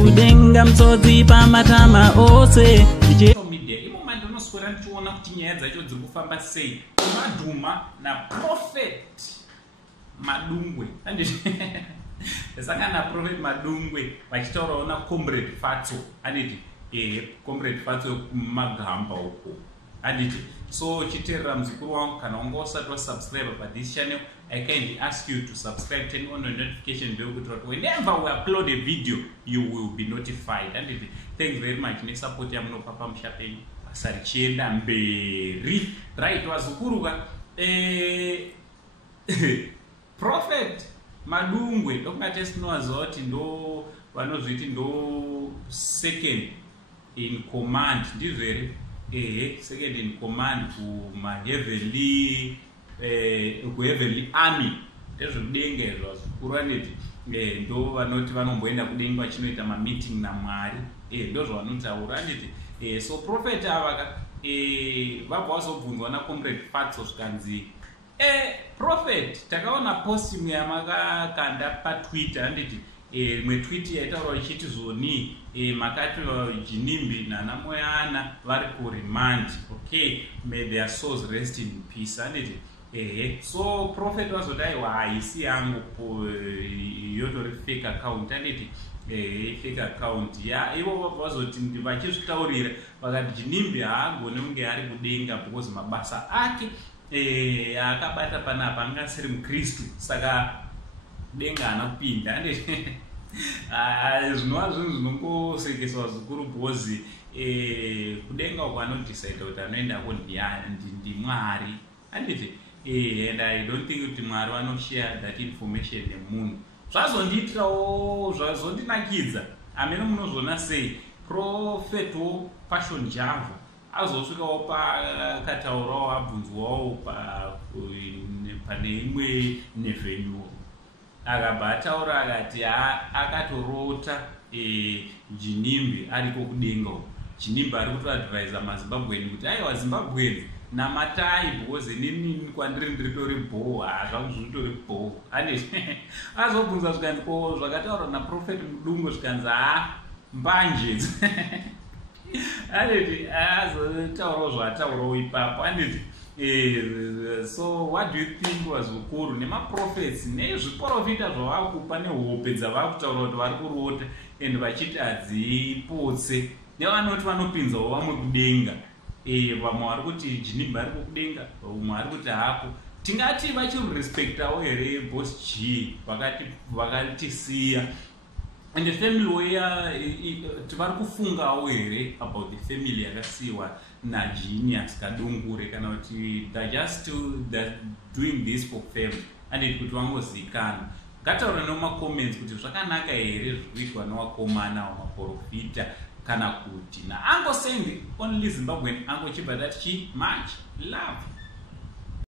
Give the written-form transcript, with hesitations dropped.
kudenga mtsodzi pamatama ose media imo manje unoswera ndichiona kuti nyaya dzacho dziri kufamba sei. Madhuma naProfet Madungwe saka naProfet Madungwe vachitaurawo naComrade Fatso anditi Comrade Fatso kumagamba uko anditi. So chiterera muzukuru wangu, kana wanga usati wasubscribe pa this channel, I kindly ask you to subscribe, turn on the notification bell kuti whenever we upload a video you will be notified. And thanks very much nesupport yamunopa pamusha penyu. Basa richienda mberi. Right, wazukuruka Prophet Madungwe ndokungatesinowaziva kuti ndo vanozviti ndo second in command, ndizvo here? Second in command kuheavenly army ndezvekudenga izvo vazukuru vaneti ndo vanoti vanomboenda kudenga vachinoita mameeting naMwari, ndo zvavanotaura anditi. So Prophet ava vabva vazobvunzwa naComrade Fatso zvikanzi Prophet, takaona post imwe yamakakanda paTwitter anditi imwe tweet yaitaura ichiti zvoni makati Jinimbi naNamoyana vari kuremand. Okay, may their souls rest in peace anditi. So Prophet wazoti aiwa haisi yangu yotori fake account anditi. Fake account ivo vazoti vachizvitaurira vakati Jinimbi haagone kunge ari kudenga because mabasa ake akabata panapa anga asiri muKristu, saka denga haana kupinda anditi. Zvinova zvinhu zvinongosekeswa zvikuru because kudenga uko anodecide kuti anoendako ndiMwari anditi. And I don't think kuti Mwari vanoshare that information nemunhu. Zvazondiitirawo zvazondinakidza amene munozviona sei Prophetwo Passion Java azosvikawo pakataurawo abvunzwawo pane imwe nevenue akabva ataura akati akatorota Jinimbi ariko kudenga. Jinimbi ari kutoadvisa maZimbabwean kuti aiwa Zimbabwean namatai because inini kwandiri ndiritori bho zvangu zviritori bho anditi. Azobvunza zvikanzi ko zvakataurwa naProfet Mudungwe zvikanzi mbanje anditi azotaurawo zvataurawo ipapo anditi. So what do you think wazukuru nemaprophets nezviprofita zvavakupa nehope dzavakutaura kuti vari kurota and vachiti hadzipotse nevanoti vanopinzawo vamwe kudenga. Vamwe vari kuti Jinimbi ari kudenga, vamwe vari kuti hapo. Tingati vachirespektawo here Boss G vakatisiya and the family vari kufungawo here about the family yakasiyiwa naGenius Kadungure, kana kuti they're just doing this for fame and kuti vangozikanwa. Ngataura nomacomments kuti zvakanaka here zviri kuitwa nevakomana vamaprofita kana kuti naAngo Senge only Zimbabwean angochibva that much love.